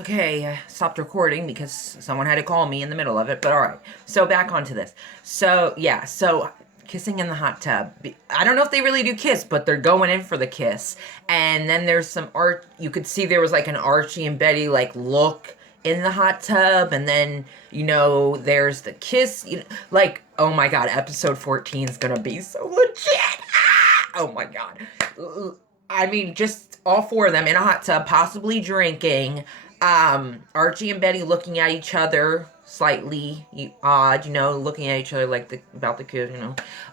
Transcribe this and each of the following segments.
Okay, stopped recording because someone had to call me in the middle of it, but alright. So back onto this. So kissing in the hot tub. I don't know if they really do kiss, but they're going in for the kiss. And then there's some art, you could see there was like an Archie and Betty like look in the hot tub, and then, there's the kiss, like, oh my god, episode 14 is gonna be so legit! Ah! Oh my god. I mean, just all four of them in a hot tub, possibly drinking. Archie and Betty looking at each other, slightly odd, looking at each other like about the kid,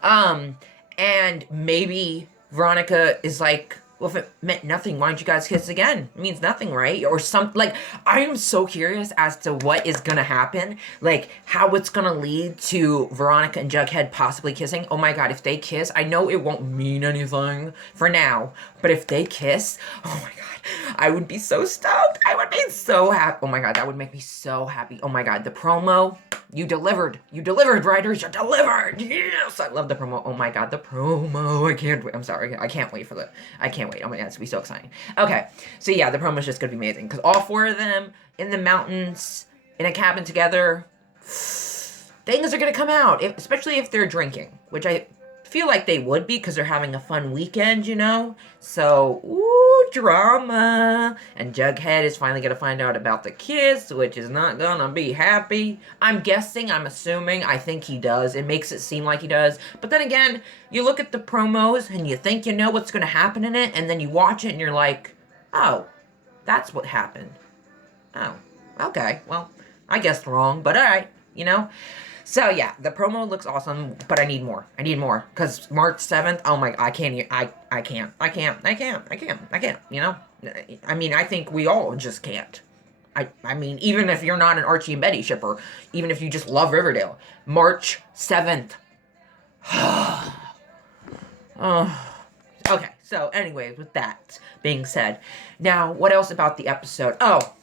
and maybe Veronica is like, well, if it meant nothing, why don't you guys kiss again? It means nothing, right? Or something. Like, I am so curious as to what is gonna happen, like, how it's gonna lead to Veronica and Jughead possibly kissing. Oh my god, if they kiss, I know it won't mean anything for now, but if they kiss, oh my god, I would be so stoked. I would be so happy. Oh my god, that would make me so happy. Oh my god, the promo, you delivered. You delivered, writers. You delivered. Yes, I love the promo. Oh my god, the promo. I can't wait. I'm sorry. I can't wait for I can't wait. Oh my god, it's gonna be so exciting. Okay, so yeah, the promo's just gonna be amazing because all four of them in the mountains in a cabin together, things are gonna come out, especially if they're drinking, which I feel like they would be because they're having a fun weekend, So, ooh, drama. And Jughead is finally going to find out about the kiss, which is not going to be happy. I'm guessing, I'm assuming, I think he does. It makes it seem like he does. But then again, you look at the promos and you think you know what's going to happen in it, and then you watch it and you're like, oh, that's what happened. Oh, okay, well, I guessed wrong, but alright, So yeah, the promo looks awesome, but I need more. I need more because March 7th. Oh my, I can't. I can't. I mean, I think we all just can't. I mean, even if you're not an Archie and Betty shipper, even if you just love Riverdale, March 7th. Oh. Okay, so anyways, with that being said, now what else about the episode? Oh,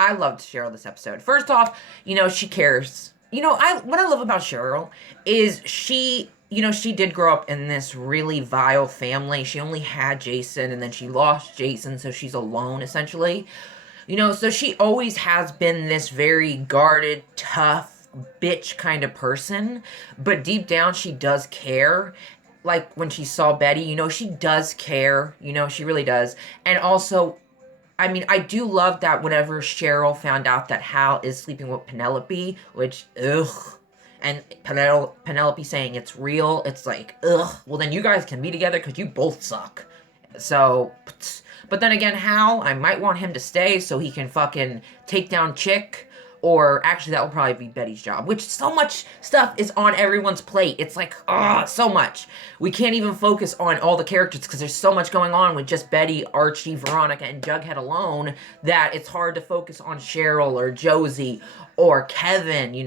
I loved Cheryl this episode. First off, she cares. What I love about Cheryl is she did grow up in this really vile family. She only had Jason, and then she lost Jason, so she's alone, essentially. So she always has been this very guarded, tough, bitch kind of person. But deep down, she does care. Like, when she saw Betty, she does care. She really does. And also, I mean, I do love that whenever Cheryl found out that Hal is sleeping with Penelope, which, ugh, and Penelope saying it's real, it's like, ugh, well then you guys can be together because you both suck. So, but then again, Hal, I might want him to stay so he can fucking take down Chick, or actually that will probably be Betty's job, which so much stuff is on everyone's plate. It's like, so much. We can't even focus on all the characters because there's so much going on with just Betty, Archie, Veronica, and Jughead alone that it's hard to focus on Cheryl or Josie or Kevin,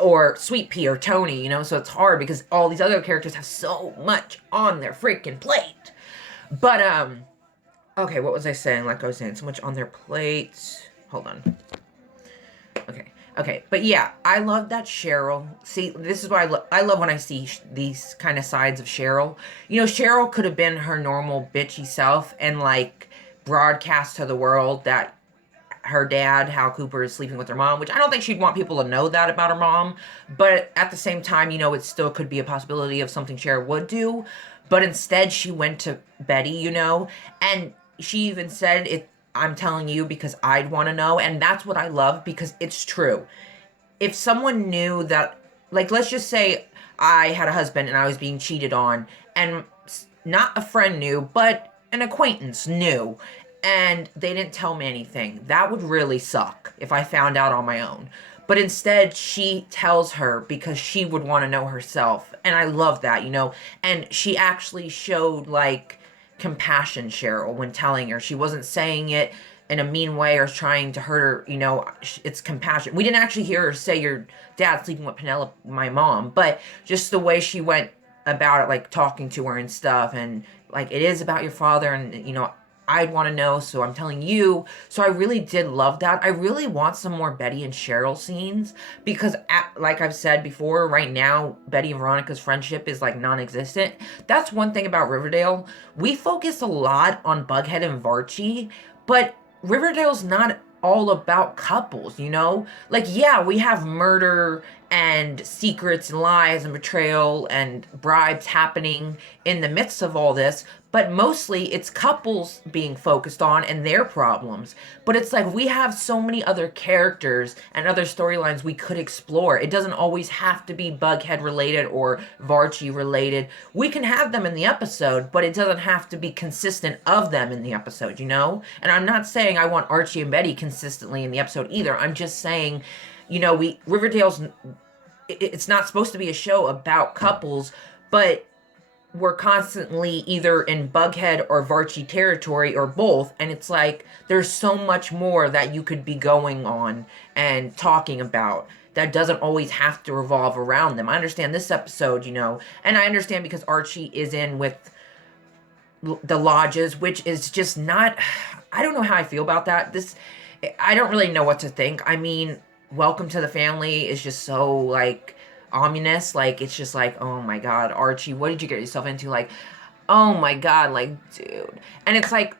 or Sweet Pea or Tony, so it's hard because all these other characters have so much on their freaking plate. But, okay, what was I saying? Like I was saying, so much on their plate. Hold on. Okay, but yeah, I love that Cheryl. See, this is why I love when I see these kind of sides of Cheryl. Cheryl could have been her normal bitchy self and, like, broadcast to the world that her dad, Hal Cooper, is sleeping with her mom, which I don't think she'd want people to know that about her mom. But at the same time, it still could be a possibility of something Cheryl would do. But instead, she went to Betty, and she even said it. I'm telling you because I'd want to know, and that's what I love because it's true. If someone knew that, like, let's just say I had a husband and I was being cheated on, and not a friend knew, but an acquaintance knew, and they didn't tell me anything, that would really suck if I found out on my own. But instead, she tells her because she would want to know herself, and I love that, and she actually showed, like, compassion, Cheryl, when telling her. She wasn't saying it in a mean way or trying to hurt her, it's compassion. We didn't actually hear her say your dad's sleeping with Penelope, my mom, but just the way she went about it, like talking to her and stuff, and like, it is about your father, and I'd want to know, so I'm telling you. So I really did love that. I really want some more Betty and Cheryl scenes because, like I've said before, right now, Betty and Veronica's friendship is, like, non-existent. That's one thing about Riverdale. We focus a lot on Bughead and Varchie, but Riverdale's not all about couples, you know? Like, yeah, we have murder and secrets and lies and betrayal and bribes happening in the midst of all this, but mostly it's couples being focused on and their problems. But it's like we have so many other characters and other storylines we could explore. It doesn't always have to be Bughead related or Varchi related. We can have them in the episode, but it doesn't have to be consistent of them in the episode, you know? And I'm not saying I want Archie and Betty consistently in the episode either. I'm just saying, you know, we Riverdale's it's not supposed to be a show about couples, but we're constantly either in Bughead or Varchi territory or both, and it's like there's so much more that you could be going on and talking about that doesn't always have to revolve around them. I understand this episode, you know, and I understand because Archie is in with the lodges, which is just not, I don't know how I feel about that. I don't really know what to think. I mean, welcome to the family is just so like ominous. Like, it's just like, oh my God, Archie, what did you get yourself into? Like, oh my God, like, dude. And it's like,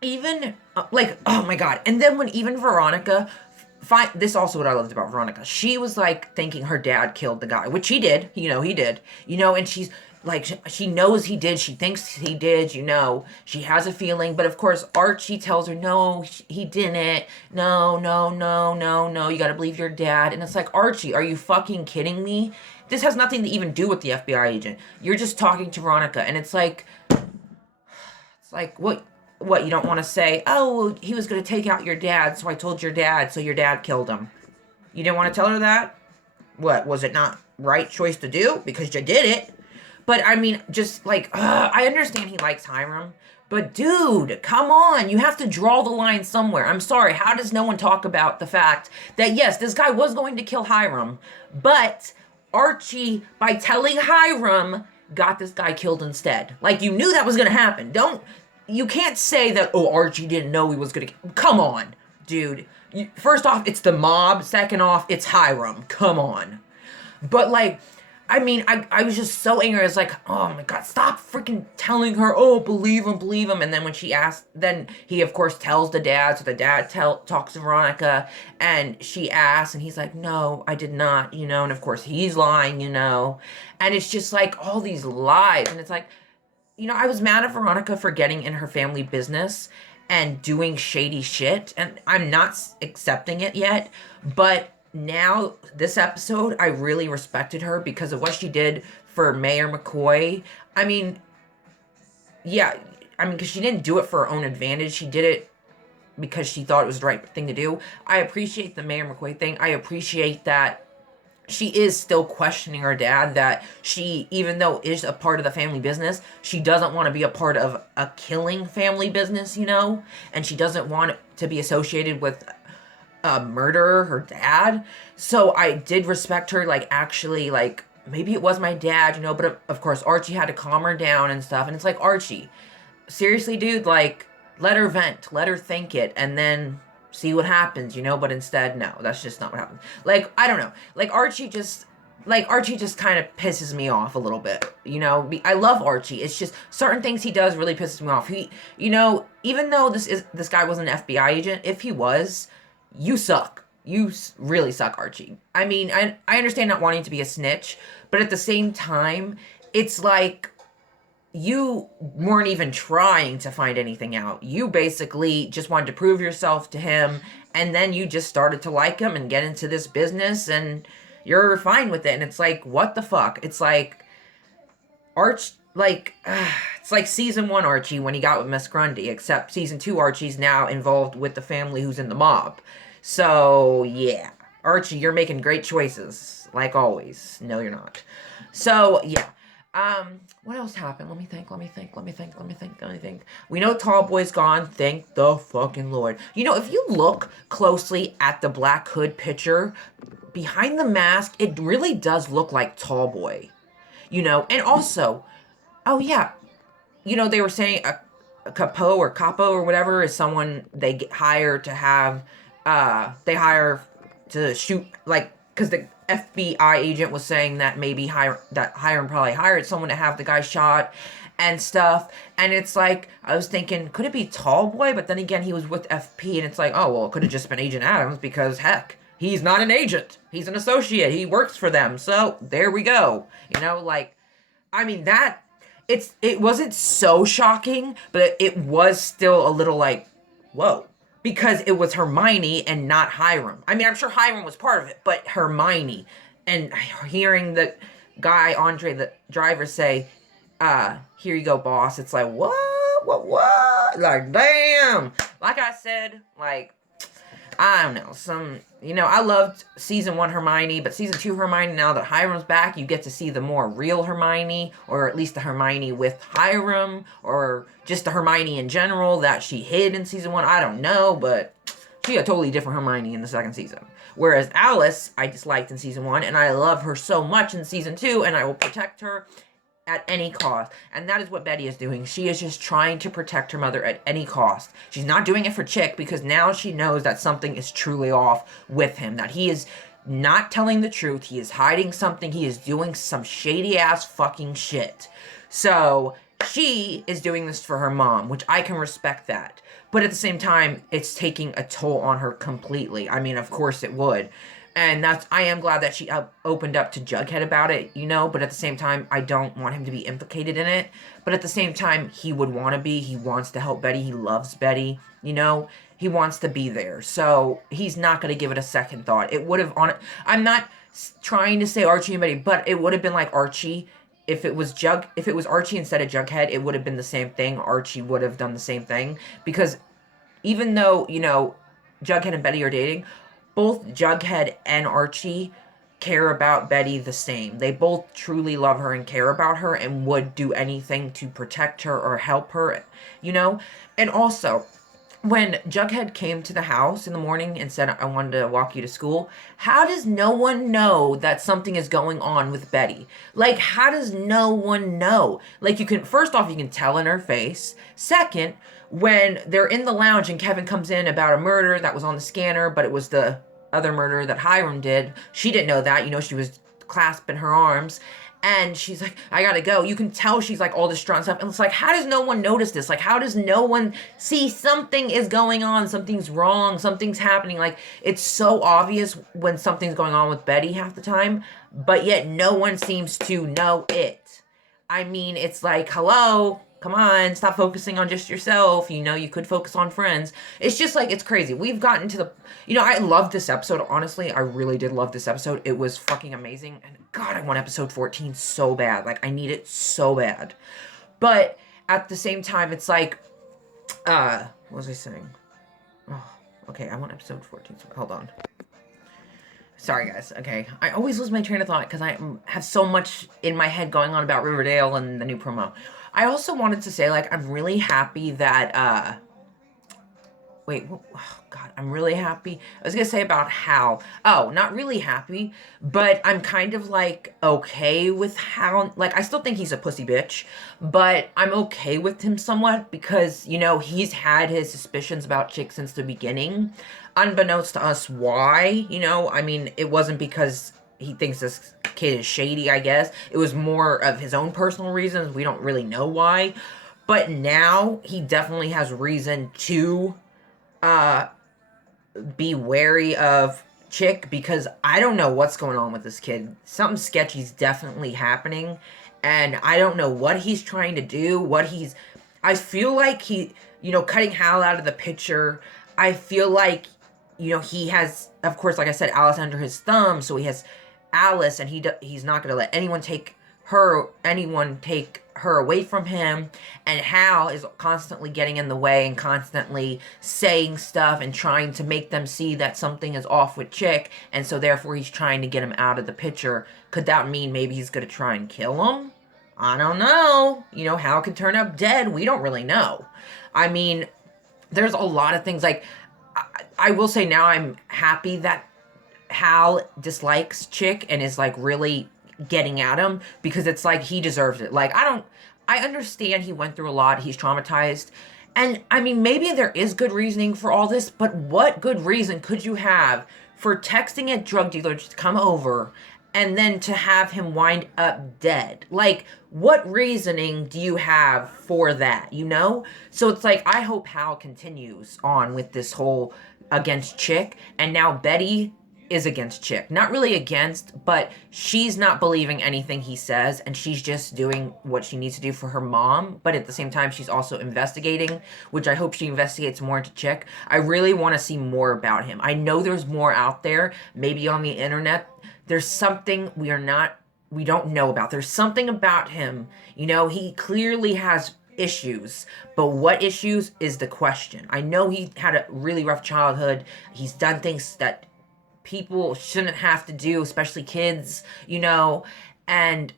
even, like, oh my God. And then when even Veronica, this also what I loved about Veronica. She was like thinking her dad killed the guy, which he did, you know, he did, you know, and she's like, she knows he did. She thinks he did, you know, she has a feeling, but of course Archie tells her, no, he didn't. No, no, no, no, no. You got to believe your dad. And it's like, Archie, are you fucking kidding me? This has nothing to even do with the FBI agent. You're just talking to Veronica. And it's like, what, you don't want to say, oh, well, he was going to take out your dad, so I told your dad, so your dad killed him. You didn't want to tell her that? What, was it not right choice to do? Because you did it. But, I mean, just, like, I understand he likes Hiram, but, dude, come on. You have to draw the line somewhere. I'm sorry, how does no one talk about the fact that, yes, this guy was going to kill Hiram, but Archie, by telling Hiram, got this guy killed instead. Like, you knew that was going to happen. You can't say that, oh, Archie didn't know he was going to... Come on, dude. First off, it's the mob. Second off, it's Hiram. Come on. But, like, I mean, I was just so angry. I was like, oh, my God, stop freaking telling her, oh, believe him, believe him. And then when she asked, then he, of course, tells the dad. So the dad talks to Veronica, and she asks, and he's like, no, I did not, you know. And, of course, he's lying, you know. And it's just, like, all these lies. And it's like... You know, I was mad at Veronica for getting in her family business and doing shady shit, and I'm not accepting it yet, but now, this episode, I really respected her because of what she did for Mayor McCoy. I mean, yeah, because she didn't do it for her own advantage, she did it because she thought it was the right thing to do. I appreciate the Mayor McCoy thing. I appreciate that she is still questioning her dad, that she, even though is a part of the family business, she doesn't want to be a part of a killing family business, you know? And she doesn't want it to be associated with a murderer, her dad. So I did respect her, like, actually, like, maybe it was my dad, you know? But of course, Archie had to calm her down and stuff. And it's like, Archie, seriously, dude, like, let her vent, let her think it, and then... see what happens, you know, but instead, no, that's just not what happened. Like, I don't know, like, Archie just kind of pisses me off a little bit, you know. I love Archie, it's just, certain things he does really pisses me off. He, you know, even though this guy wasn't an FBI agent, if he was, you suck. You really suck, Archie. I mean, I understand not wanting to be a snitch, but at the same time, it's like, you weren't even trying to find anything out. You basically just wanted to prove yourself to him, and then you just started to like him and get into this business, and you're fine with it. And it's like, what the fuck? It's like, it's like season 1 Archie when he got with Miss Grundy, except season 2 Archie's now involved with the family who's in the mob. So, yeah. Archie, you're making great choices, like always. No, you're not. So, yeah. What else happened? Let me think. We know Tallboy's gone. Thank the fucking Lord. You know, if you look closely at the Black Hood picture, behind the mask, it really does look like Tallboy. You know, and also, oh yeah, you know, they were saying a capo or whatever is someone they hire to have, they hire to shoot, like, because the FBI agent was saying that maybe Hiram probably hired someone to have the guy shot. and stuff. And it's like, I was thinking, could it be Tall Boy? But then again, he was with FP, and it's like, oh, well, it could have just been Agent Adams because, heck, he's not an agent. He's an associate. He works for them. So there we go. You know, like, I mean, it wasn't so shocking, but it was still a little like, whoa. Because it was Hermione and not Hiram. I mean, I'm sure Hiram was part of it, but Hermione. And hearing the guy, Andre, the driver, say, here you go, boss. It's like, what? Like, damn. Like I said, like, I don't know, I loved season 1 Hermione, but season 2 Hermione, now that Hiram's back, you get to see the more real Hermione, or at least the Hermione with Hiram, or just the Hermione in general that she hid in season 1. I don't know, but she a totally different Hermione in the second season. Whereas Alice, I disliked in season 1, and I love her so much in season 2, and I will protect her at any cost. And that is what Betty is doing. She is just trying to protect her mother at any cost. She's not doing it for Chick, because now she knows that something is truly off with him, that he is not telling the truth, he is hiding something, he is doing some shady ass fucking shit. So she is doing this for her mom, which I can respect that. But at the same time, it's taking a toll on her completely. I mean, of course it would. And I am glad that she opened up to Jughead about it, but at the same time, I don't want him to be implicated in it. But at the same time, he would want to be. He wants to help Betty. He loves Betty, He wants to be there. So he's not going to give it a second thought. It would have I'm not trying to say Archie and Betty, but it would have been like Archie. If it was Archie instead of Jughead, it would have been the same thing. Archie would have done the same thing. Because even though, Jughead and Betty are dating, both Jughead and Archie care about Betty the same. They both truly love her and care about her and would do anything to protect her or help her, And also, when Jughead came to the house in the morning and said, I wanted to walk you to school, how does no one know that something is going on with Betty? Like, how does no one know? Like, first off, you can tell in her face. Second, when they're in the lounge and Kevin comes in about a murder that was on the scanner, but it was the other murder that Hiram did. She didn't know that, she was clasping her arms, and she's like, I gotta go. You can tell she's like all distraught and stuff, and it's like, how does no one notice this? Like, how does no one see something is going on, something's wrong, something's happening? Like, it's so obvious when something's going on with Betty half the time, but yet no one seems to know it. I mean, it's like, hello, come on, stop focusing on just yourself. You could focus on friends. It's just like, it's crazy. We've gotten to the, I love this episode. Honestly, I really did love this episode. It was fucking amazing. And God, I want episode 14 so bad. Like, I need it so bad. But at the same time, it's like, what was I saying? Oh, okay, I want episode 14. Hold on. Sorry, guys. Okay. I always lose my train of thought because I have so much in my head going on about Riverdale and the new promo. I also wanted to say, like, I'm really happy that, oh, God, I'm really happy. I was going to say about Hal. Oh, not really happy, but I'm kind of, like, okay with Hal. Like, I still think he's a pussy bitch, but I'm okay with him somewhat because, he's had his suspicions about Chick since the beginning. Unbeknownst to us why, I mean, it wasn't because he thinks this kid is shady, I guess. It was more of his own personal reasons. We don't really know why. But now he definitely has reason to be wary of Chick because I don't know what's going on with this kid. Something sketchy is definitely happening. And I don't know what he's trying to do, I feel like he, cutting Hal out of the picture, I feel like, he has, of course, like I said, Alice under his thumb, so he has Alice, and he's not going to let anyone take her away from him, and Hal is constantly getting in the way and constantly saying stuff and trying to make them see that something is off with Chick, and so therefore he's trying to get him out of the picture. Could that mean maybe he's going to try and kill him? I don't know. Hal could turn up dead. We don't really know. I mean, there's a lot of things, like, I will say now I'm happy that Hal dislikes Chick and is, like, really getting at him because it's like he deserves it. Like, I understand he went through a lot. He's traumatized. And, I mean, maybe there is good reasoning for all this, but what good reason could you have for texting a drug dealer to come over and then to have him wind up dead. Like, what reasoning do you have for that, you know? So it's like, I hope Hal continues on with this whole against Chick, and now Betty is against Chick. Not really against, but she's not believing anything he says, and she's just doing what she needs to do for her mom, but at the same time, she's also investigating, which I hope she investigates more into Chick. I really want to see more about him. I know there's more out there, maybe on the internet. There's something we don't know about. There's something about him. You know, he clearly has issues, but what issues is the question. I know he had a really rough childhood. He's done things that people shouldn't have to do, especially kids, you know, and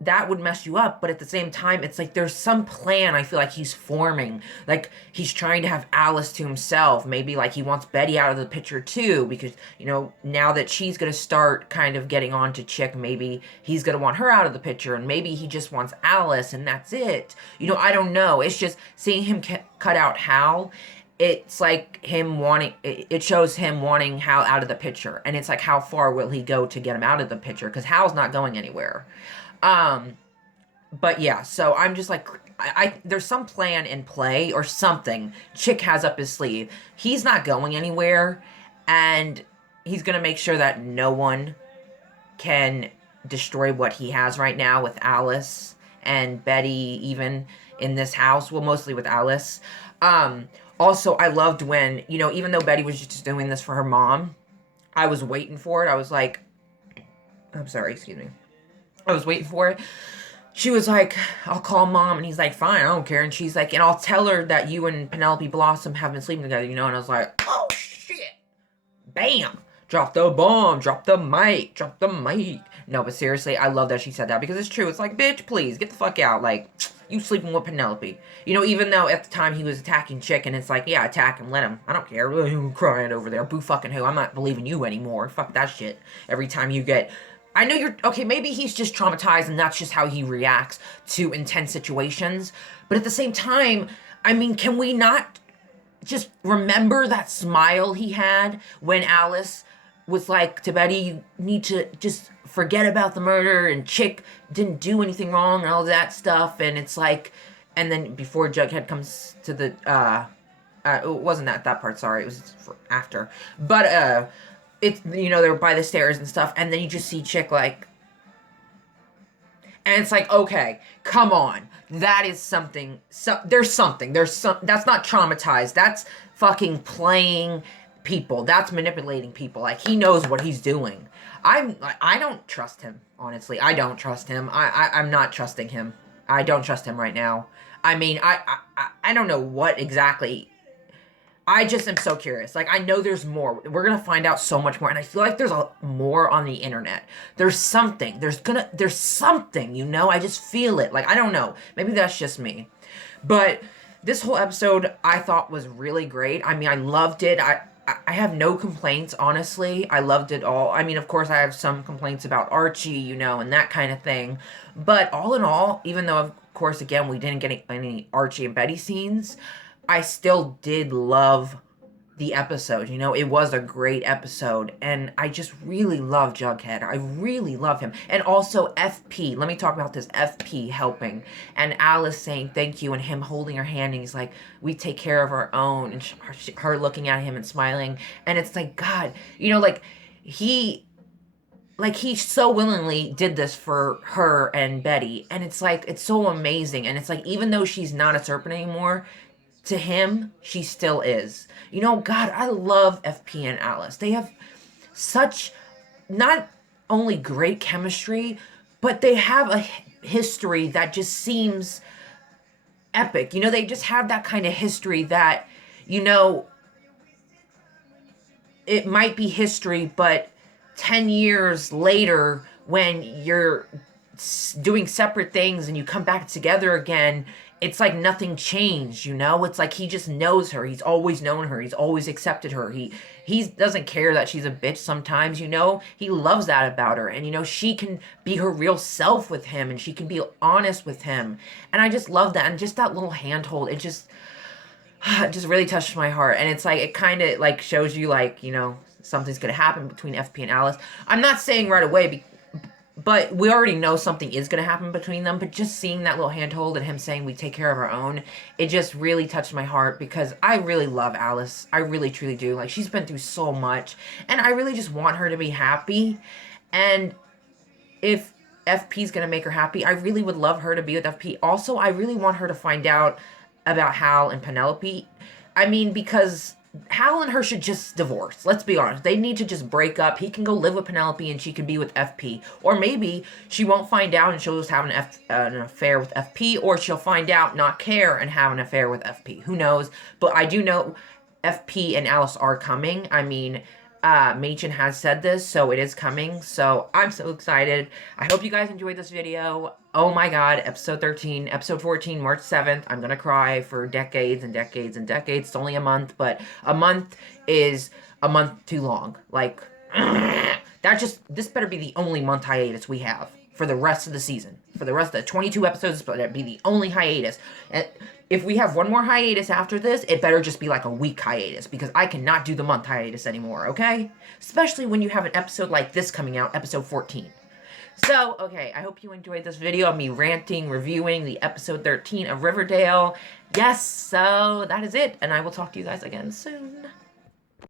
that would mess you up. But at the same time, it's like there's some plan I feel like he's forming. Like he's trying to have Alice to himself. Maybe like he wants Betty out of the picture too, because, you know, now that she's going to start kind of getting on to Chick, maybe he's going to want her out of the picture, and maybe he just wants Alice and that's it. You know, I don't know. It's just seeing him cut out Hal. It's like him wanting, it shows him wanting Hal out of the picture. And it's like, how far will he go to get him out of the picture? Because Hal's not going anywhere. But yeah, so I'm just like, there's some plan in play or something Chick has up his sleeve. He's not going anywhere, and he's going to make sure that no one can destroy what he has right now with Alice and Betty, even in this house. Well, mostly with Alice. Also, I loved when, you know, even though Betty was just doing this for her mom, I was waiting for it. I was like, I'm sorry, excuse me. I was waiting for it. She was like, I'll call mom. And he's like, fine, I don't care. And she's like, and I'll tell her that you and Penelope Blossom have been sleeping together, you know? And I was like, oh, shit. Bam. Drop the bomb. Drop the mic. Drop the mic. No, but seriously, I love that she said that because it's true. It's like, bitch, please, get the fuck out. Like, you sleeping with Penelope. You know, even though at the time he was attacking Chick, and it's like, yeah, attack him, let him. I don't care. Crying over there. Boo fucking who. I'm not believing you anymore. Fuck that shit. Every time you get... I know you're... Okay, maybe he's just traumatized and that's just how he reacts to intense situations. But at the same time, I mean, can we not just remember that smile he had when Alice was like to Betty, you need to just forget about the murder, and Chick didn't do anything wrong and all that stuff. And it's like... And then before Jughead comes to the... it wasn't that part, sorry. It was after. But, it's, you know, they're by the stairs and stuff, and then you just see Chick, like, and it's like, okay, come on, that is something, there's something, that's not traumatized, that's fucking playing people, that's manipulating people, like, he knows what he's doing. I don't trust him, honestly, I don't trust him, I'm not trusting him, I don't trust him right now. I mean, I don't know what exactly... I just am so curious. Like, I know there's more. We're gonna find out so much more. And I feel like there's more on the internet. There's something. There's something, you know? I just feel it. Like, I don't know. Maybe that's just me. But this whole episode, I thought was really great. I mean, I loved it. I have no complaints, honestly. I loved it all. I mean, of course, I have some complaints about Archie, you know, and that kind of thing. But all in all, even though, of course, again, we didn't get any Archie and Betty scenes... I still did love the episode, you know, it was a great episode, and I just really love Jughead, I really love him, and also FP, let me talk about this, FP helping, and Alice saying thank you, and him holding her hand, and he's like, we take care of our own, and her looking at him and smiling, and it's like, God, you know, like, he so willingly did this for her and Betty, and it's like, it's so amazing, and it's like, even though she's not a serpent anymore, to him, she still is. You know, God, I love FP and Alice. They have such, not only great chemistry, but they have a history that just seems epic. You know, they just have that kind of history that, you know, it might be history, but 10 years later, when you're doing separate things and you come back together again, it's like nothing changed, you know? It's like he just knows her. He's always known her. He's always accepted her. He doesn't care that she's a bitch sometimes, you know? He loves that about her. And, you know, she can be her real self with him, and she can be honest with him. And I just love that. And just that little handhold, it just really touched my heart. And it's like, it kind of, like, shows you, like, you know, something's going to happen between FP and Alice. I'm not saying right away, But we already know something is going to happen between them. But just seeing that little handhold and him saying we take care of our own, it just really touched my heart because I really love Alice. I really, truly do. Like, she's been through so much. And I really just want her to be happy. And if FP's going to make her happy, I really would love her to be with FP. Also, I really want her to find out about Hal and Penelope. I mean, because Hal and her should just divorce. Let's be honest. They need to just break up. He can go live with Penelope and she can be with FP. Or maybe she won't find out and she'll just have an affair with FP. Or she'll find out, not care, and have an affair with FP. Who knows? But I do know FP and Alice are coming. I mean, Machen has said this, so it is coming. So I'm so excited. I hope you guys enjoyed this video. Oh my god, episode 13, episode 14, March 7th. I'm gonna cry for decades and decades and decades. It's only a month, but a month is a month too long. Like, this better be the only month hiatus we have for the rest of the season. For the rest of the 22 episodes, but it'd be the only hiatus. And if we have one more hiatus after this, it better just be like a week hiatus, because I cannot do the month hiatus anymore, okay? Especially when you have an episode like this coming out, episode 14. So, okay, I hope you enjoyed this video of me ranting, reviewing the episode 13 of Riverdale. Yes, so that is it, and I will talk to you guys again soon.